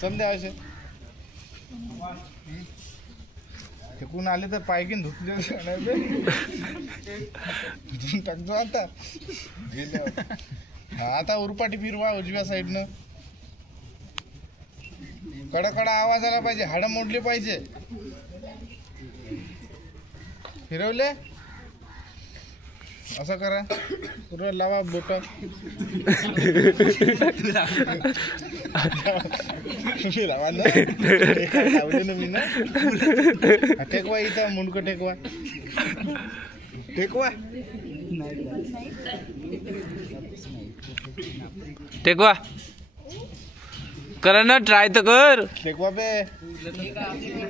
चल द्या असे फेकून आले तर पायकीन धुतले टाकतो आता गेले. आता उरपाटी फिरवा उजव्या साईडनं. कडकडा आवाज आला पाहिजे, हाडं मोडली पाहिजे. फिरवले असं करा. पूर्ण लावा बोट. लावा ना मी ना. टेकवा इथं मुंडकं टेकवा. टेकवा टेकवा करा ना. ट्राय तर कर. टेकवा बे.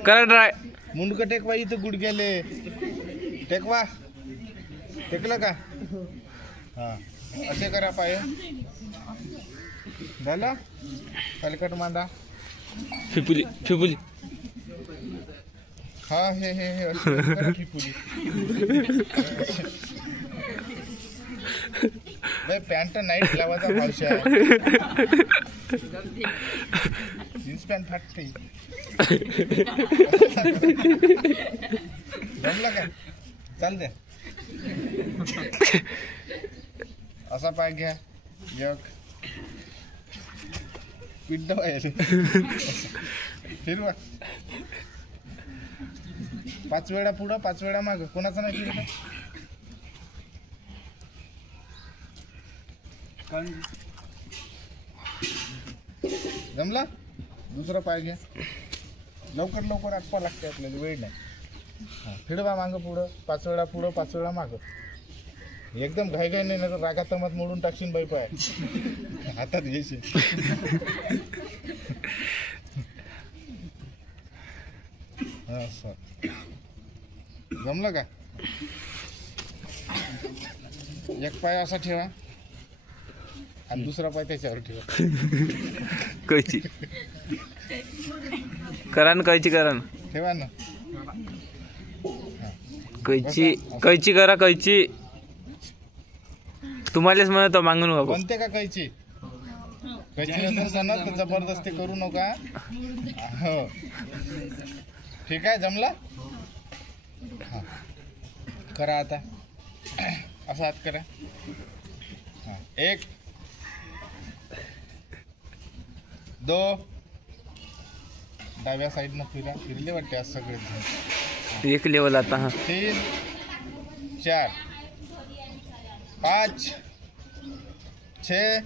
करा ट्राय. मुंडकं टेकवा इथं गुडघ्याले. टेकवा. टेकलं का? हा असे करा. पाय झालं. पलकट मांडा. फिपुली फिपुली. हा हे हे हे करा फिपुली. पॅन्ट नाईट लावायचा पावशा आहे. जीन्स पॅन्ट फाटते. जमला का? चाल द्या. असा पाय घ्या. एक पिड्ड फिरवा. 5 वेळा पुढं 5 वेळा माग. कोणाचा नाही फिरत. जमला. दुसरा पाय घ्या. लवकर लवकर आटपा लागते आपल्याला, वेळ नाही. फिरवा मागं पुढं 5 वेळा पुढं 5 वेळा मागं. एकदम घाई घाई नाही तर रागात तमात मोडून टाकशील बाई पाय. हातात घ्यायचे. जमलं का? एक पाय असा ठेवा आणि दुसरा पाय त्याच्यावर ठेवा. कैची करा ना. कैची करा ना. ठेवा ना. कैची कैची करा. कैची तुम्हालाच म्हणतो मागू नका. बनते का कैची? कैची नंतर सणत तर जबरदस्ती करू नका. हो ठीक आहे. जमला. हा करा आता. असा हात करा. हा 1 2 डाव्या साईडनं फिरा. फिरले वाटते आज सगळे. एक लेवल आता. हा 3 4 5 6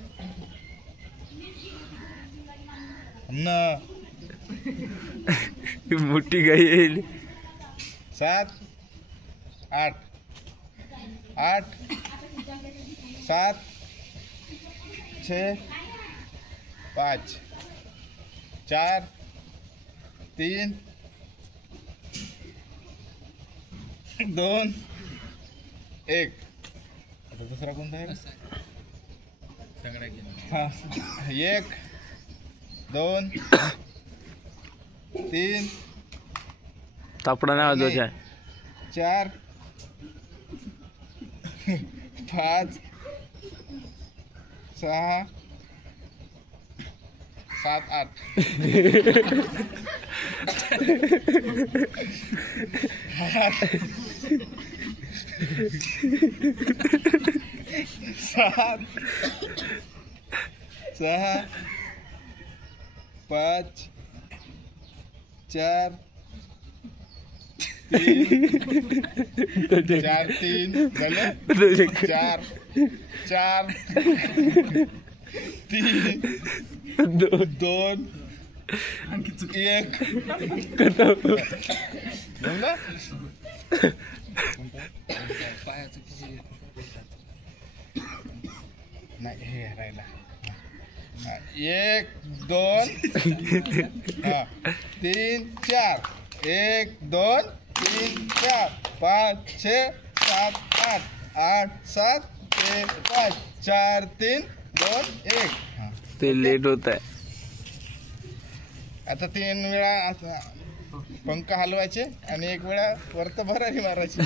9 मोठी गाय येईल. 7 8 8 7 6 5 4 3 2 1. आता दुसरा कोणता आहे? 1 2 3 तापडा नाही वाजवायचा. 4 5 6 7 8. 7 6 5 4 3 झालं. 4 4 3 2 1. जमलं. नाही हे राहिला. 1 2 3 4. 1 2 3 4 5 6 7 8 8 7 6 5 4 3 2 1. ते लेट होत आहे. आता 3 वेळा पंख हलवायचे आणि 1 वेळा वरत भरारी मारायची.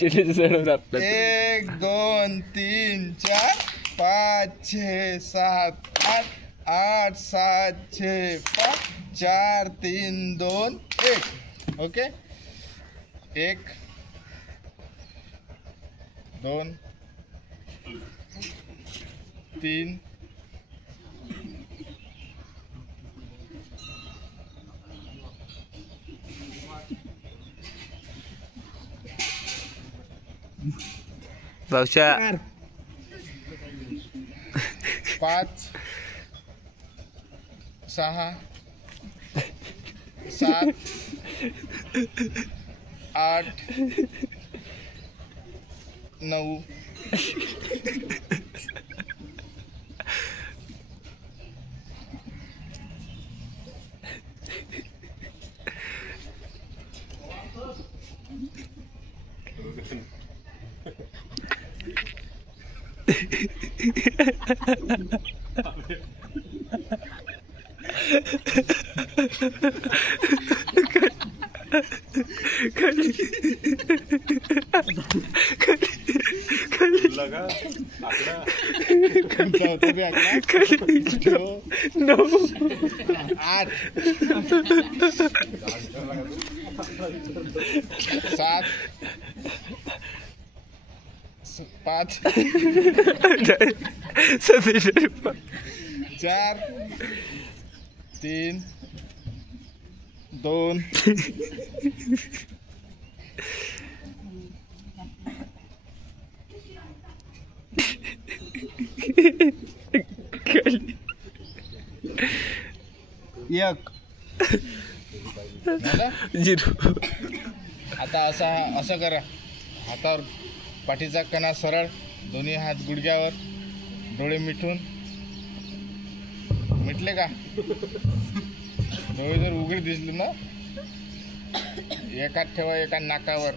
1 2 3 4 5 6 7 8 8 7 6 5 4 3 2 1. ओके 1 2 3 भाऊच्या 5 6 7 8 9 8 7 5 4 3 2 1 झालं? 0. आता असं करा. हातावर पाठीचा कणा सरळ, दोन्ही हात गुडघ्यावर, डोळे मिटून. मिटले का? डोळे जर उघडे दिसले ना, एकात ठेवा, एका नाकावर.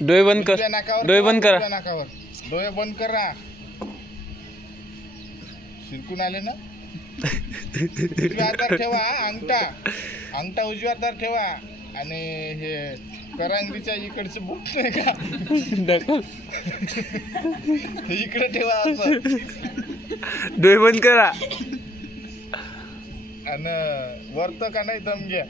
डोळे बंद कर. उजव्या नाकावर, डोळे बंद करा. उजव्या नाकावर डोळे बंद करा. शिरकून आले ना. उजव्या हातावर ठेवा अंगठा उजव्या हातावर ठेवा आणि हे करंगीच्या इकडचं बोट नाही का, इकडे ठेवा असं. डोळे बंद करा आणि वरत का नाही दम घ्या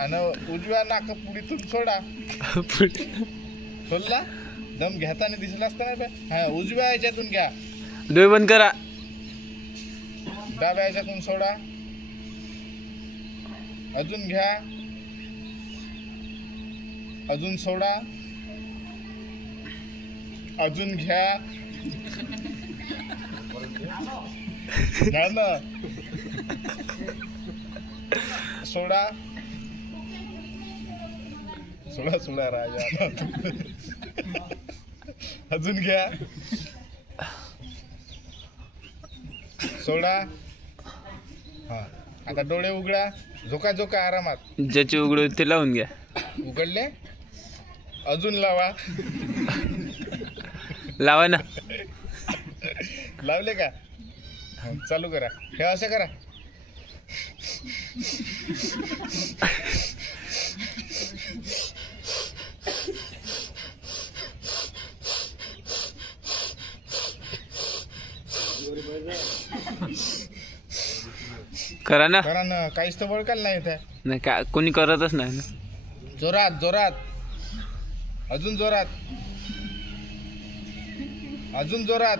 आणि उजव्या नाक पुढीतून सोडा. सोडला दम घेताना दिसला असता नाही बे. हा उजव्या ह्याच्यातून घ्या. डोळे बंद करा. डाव्या ह्याच्यातून सोडा. अजून घ्या. अजून सोडा. अजून घ्या. ना सोडा. सोडा राजा. अजून घ्या. सोडा. हा आता डोळे उघडा. झोका आरामात. ज्याचे उघडू ते लावून घ्या. उघडले. अजून लावा. लावा ना. लावले का? चालू करा. हे असं करा. करा ना. करा ना. काहीच तर बळकाल नाही इथे. नाही का कोणी करतच नाही ना. जोरात. अजून जोरात. अजून जोरात.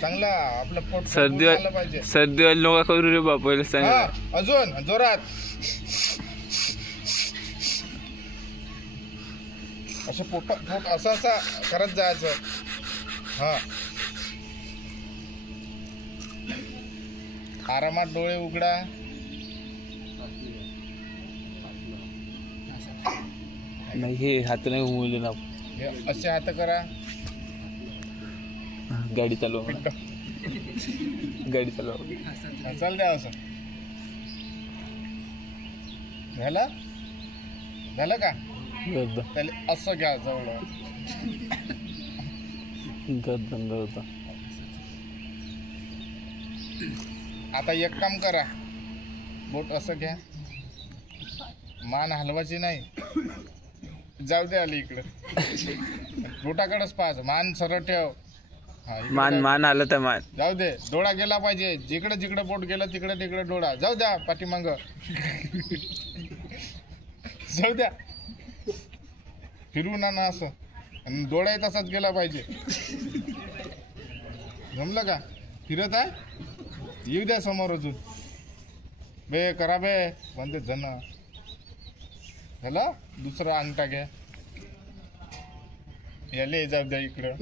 चांगला आपलं पोट आलं पाहिजे. सर्दी लोक करू रे बापा सांग. अजून जोरात. असं पोट असं करत जायचं. हा आरामात डोळे उघडा. नाही हे हात नाही घुमवले ना. असे हात करा. गाडी चालवा. चाल द्या. असं झालं का? त्याला असं घ्या जवळ. आता एक काम करा. बोट असं घ्या. मान हलवायची नाही. जाऊ दे आली इकडं बोटाकडेच पाहायचं मान सरळ ठेव हा, इकडं मान जाऊ. मान आलं तर मान. जाऊ दे डोळा गेला पाहिजे जिकडे जिकडे बोट गेलं तिकडे तिकडे डोळा जाऊ द्या पाठीमाग जाऊ द्या फिरून आणा असं आणि डोळाही तसाच गेला पाहिजे जमलं का फिरत आहे येऊ द्या समोर अजून बे करा बे म्हणते जण झालं दुसरं अंगठा घ्या याले जाऊ द्या इकडं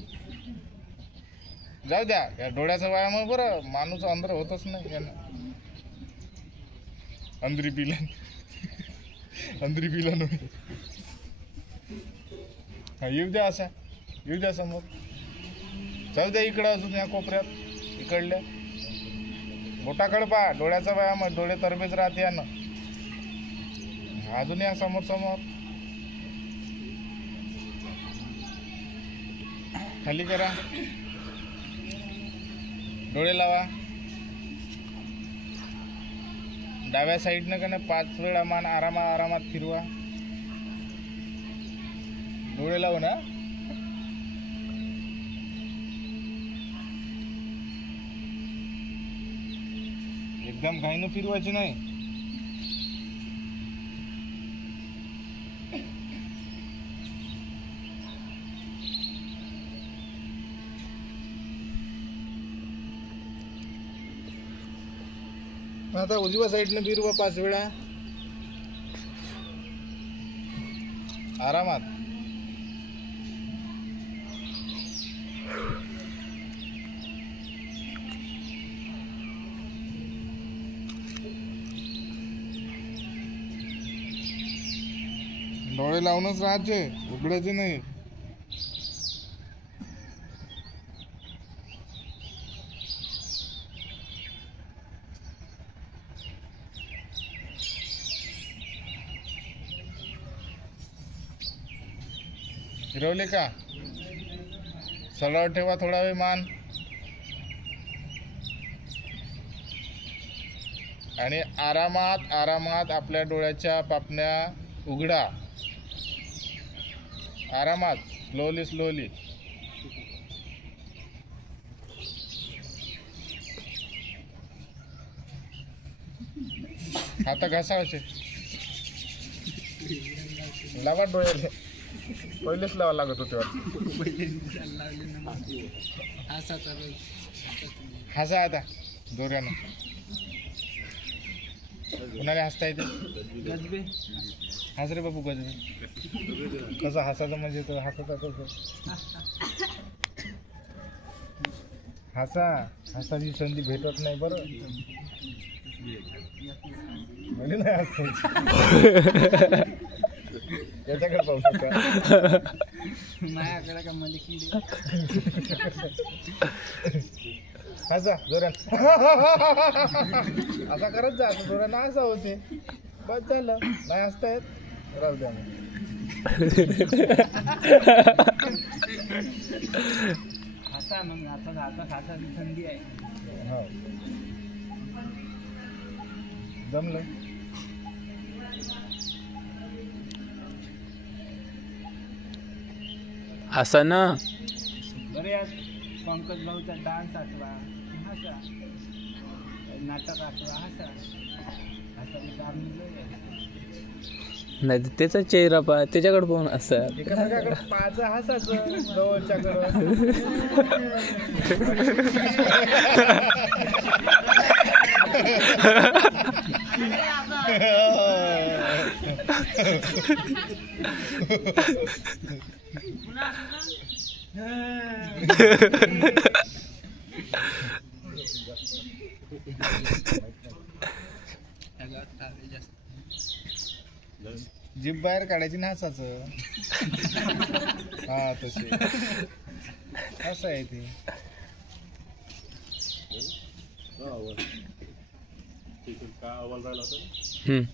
जाऊ द्या या डोळ्याचा व्यायाम बरं माणूस अंदर होतच नाही यानं अंदरी पिलन अंदरी पिलन हा येऊ द्या असा येऊ द्या समोर जाऊ द्या इकडं अजून या कोपऱ्यात इकडल्या बोटाकडे पहा डोळ्याचा व्यायाम डोळे तरबेज राहते यानं अजून या समोर समोर खाली करा डोळे लावा डाव्या साईडनं का नाही 5 वेळा मान आरामात फिरवा डोळे लावू ना एकदम घाईनं फिरवायची नाही आता उजव्या साईडनं फिरवा 5 वेळा आरामात डोळे लावूनच राहायचे उघडायचे नाही फिरवले का सरळ ठेवा थोडा वेळ मान आणि आरामात आपल्या डोळ्याच्या पापण्या उघडा आरामात स्लोली हात घासायचे लावा डोळ्याले पहिलेच लावा लागत होते हसा आता दोऱ्यानं कुणाला हसता येते हस रे बापू गजबे कसं हसायचं म्हणजे तो हसत हसाची संधी भेटत नाही बरं म्हणजे नाही हसायची याच्याकडे पाहू शकता माझ्याकडे का मला हसा जोरात असा करत जा जोरानं हसा होते बस झालं नाही हसता येत राहू द्या हसा मग आता हसाची संधी आहे हो जमलं असं ना बरे पंकज भाऊचा डान्स आठवा हसा नाटक आठवा हसा नाही तर त्याचा चेहरा पा त्याच्याकडे पाहून असं एकाकडे पाच हसायचं जवळच्याकडं जीभ बाहेर काढायची ना हसायचं हा तसे असं आहे ते हम्म